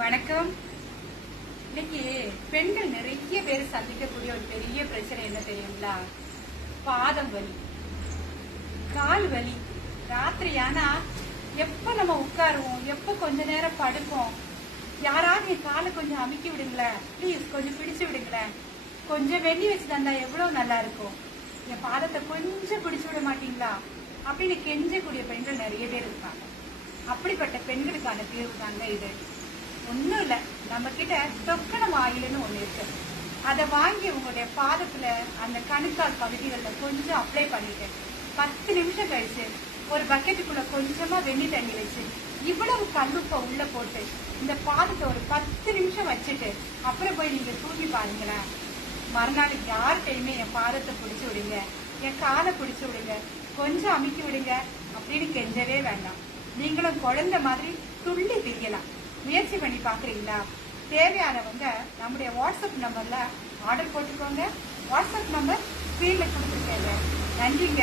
வணக்கம். இன்னைக்கு பெண்கள் நிறைய பேர் சந்திக்கக்கூடிய ஒரு பெரிய பிரச்சனை என்ன தெரியுங்களா? பாதம் வலி, கால் வலி. ராத்திரி ஆனா எப்ப நம்ம உட்காருவோம், எப்ப கொஞ்ச நேரம் படுப்போம், யாராவது என் காலை கொஞ்சம் அமுக்கி விடுங்களேன், பிளீஸ் கொஞ்சம் பிடிச்சு விடுங்களேன், கொஞ்சம் வெள்ளி வச்சு தந்தா எவ்வளவு நல்லா இருக்கும், என் பாதத்தை கொஞ்சம் பிடிச்சு விட மாட்டீங்களா அப்படின்னு கெஞ்சக்கூடிய பெண்கள் நிறைய பேர் இருக்காங்க. அப்படிப்பட்ட பெண்களுக்கான தீர்வு தாங்க இது. ஒன்றும் இல்லை, நம்ம கிட்ட தொக்கணம் ஆயில்னு ஒன்று இருக்கு. அதை வாங்கி உங்களுடைய பாதத்துல அந்த கணுக்கால் பகுதிகளில் கொஞ்சம் அப்ளை பண்ணிட்டு 10 நிமிஷம் கழிச்சு ஒரு பக்கெட்டுக்குள்ள கொஞ்சமா வெந்நி தண்ணி வச்சு இவ்வளவு கல்லுப்பை உள்ள போட்டு இந்த பாதத்தை ஒரு 10 நிமிஷம் வச்சுட்டு அப்புறம் போய் நீங்க தூங்கி பாருங்களேன். மறுநாள் யார்கிட்டையுமே என் பாதத்தை பிடிச்சு விடுங்க, என் காலை பிடிச்சு விடுங்க, கொஞ்சம் அமுக்கி விடுங்க அப்படின்னு கெஞ்சவே வேண்டாம். நீங்களும் குழந்தை மாதிரி துள்ளி திரியலாம். முயற்சி பண்ணி பாக்குறீங்களா? தேவையானவங்க நம்முடைய வாட்ஸ்அப் நம்பர்ல ஆர்டர் போட்டுக்கோங்க. வாட்ஸ்அப் நம்பர் ஸ்கிரீன்ல கொடுத்துருக்கேங்க. நன்றிங்க.